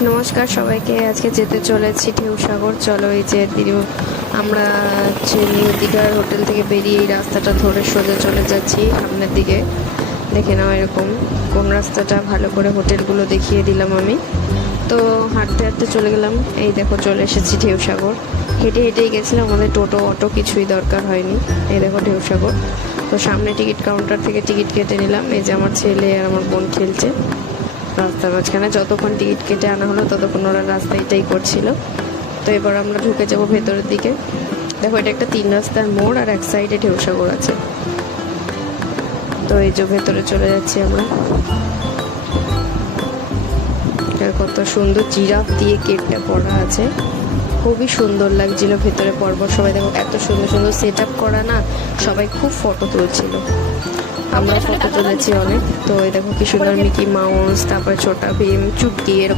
নমস্কার সবাইকে। আজকে যেতে চলেছি ঢেউসাগর। চলো, এই যে আমরা নিউ দীঘার হোটেল থেকে বেরিয়ে এই রাস্তাটা ধরে সোজা চলে যাচ্ছি সামনের দিকে। দেখে নাও এরকম কোন রাস্তাটা, ভালো করে হোটেলগুলো দেখিয়ে দিলাম আমি। তো হাঁটতে হাঁটতে চলে গেলাম। এই দেখো চলে এসেছি ঢেউসাগর। হেঁটে হেঁটেই গেছিলাম, আমাদের টোটো অটো কিছুই দরকার হয়নি। এই দেখো ঢেউসাগর। তো সামনে টিকিট কাউন্টার থেকে টিকিট কেটে নিলাম। এই যে আমার ছেলে আর আমার বোন খেলছে রাস্তার মাঝখানে। যতক্ষণ টিকিট কেটে আনা হলো ততক্ষণ ওরা রাস্তা এটাই করছিল। তো এবার আমরা ঢুকে যাবো ভেতরের দিকে। দেখো, এটা একটা 3 রাস্তার মোড় আর এক সাইডে ঢেউসাগর আছে। তো এই যে ভেতরে চলে যাচ্ছি আমরা। কত সুন্দর জিরাফ দিয়ে গেটটা করা আছে, খুবই সুন্দর লাগছিল ভেতরে পরপর। সবাই দেখো এত সুন্দর সুন্দর সেট আপ করা না, সবাই খুব ফটো তুলছিল। আমরা ফটো তুলেছি অনেক। তো এই দেখো কি সুন্দর মিকি মাউস, তারপরে ছোটা ভীম, চুটকি এরকম